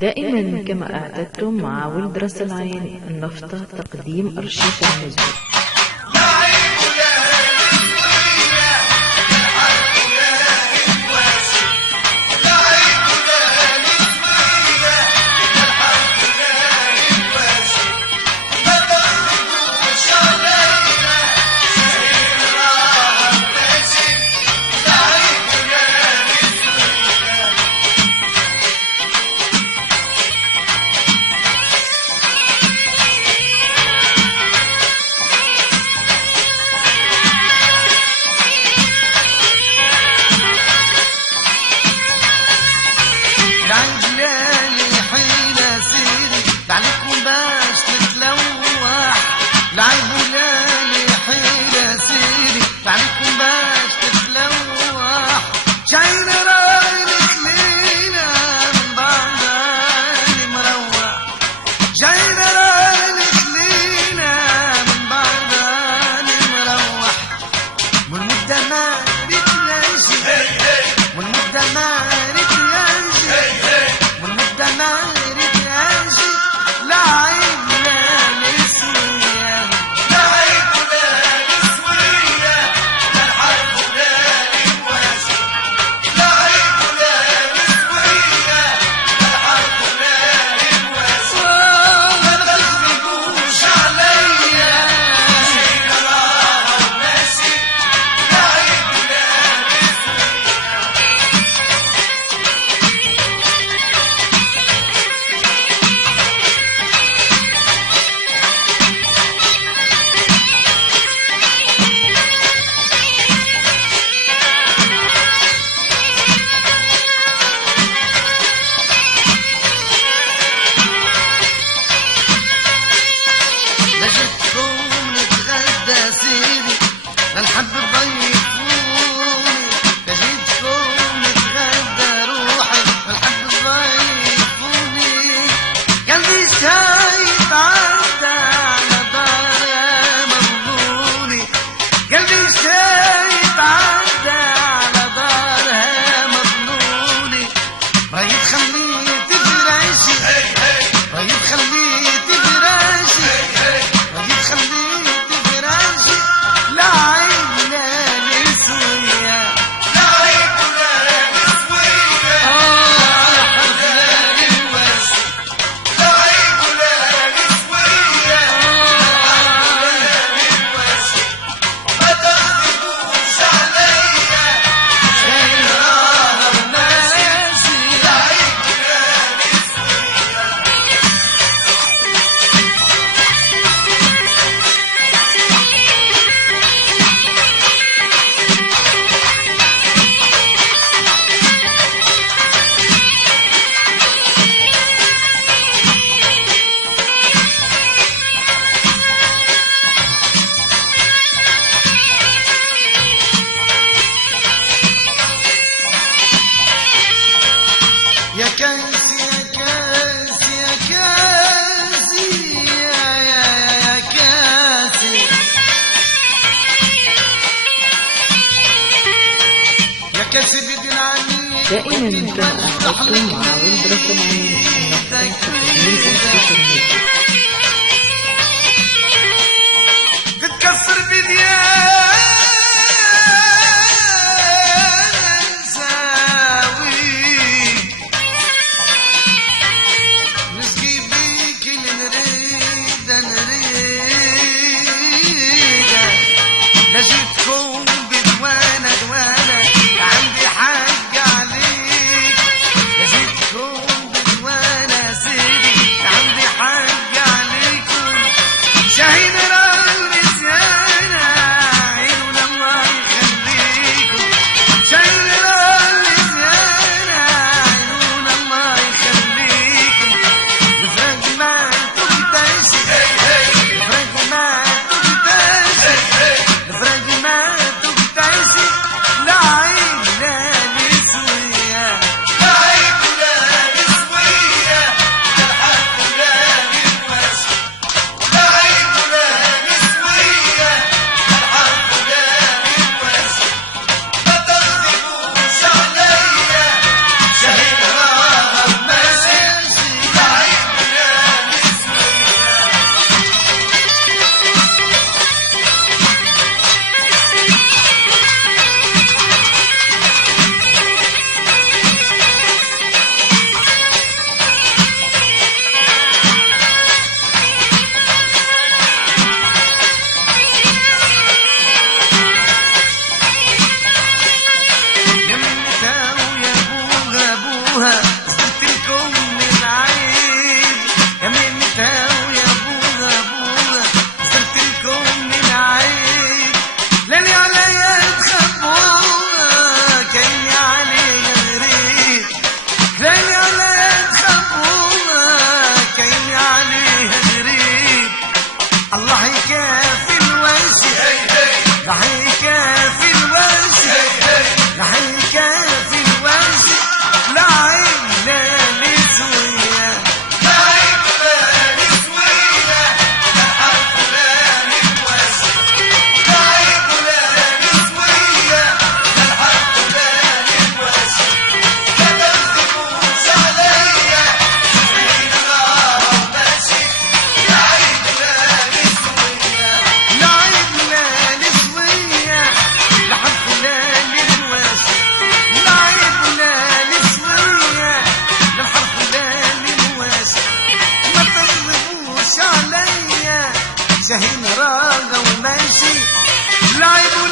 دائما كما اعتدتم مع ولد راس العين النفطة تقديم أرشيف المزود. دائما كما اعتدتم مع ولد راس العين النفطة تقديم أرشيف المزود. تتكسر بديان ساوي نسقي بيك نريد لجيتكم بدوانا دوانا عندي حق عليك لجيتكم بدوانا سيدي عندي حق عليكم شاهين الرزيانة رح يكافي الواسع رح يكافي الواسع لعبنا نسوية لعبنا نسوية للحفلة الواسع لعبنا نسوية للحفلة الواسع لا تكذبوش عليا شوفين الغرام ماشي لعبنا نسوية لعبنا نسوية للحفلة الواسع لعبنا نسوية للحفلة الواسع ما تغضبوش عليا شاهين راغة وماشي لعبوا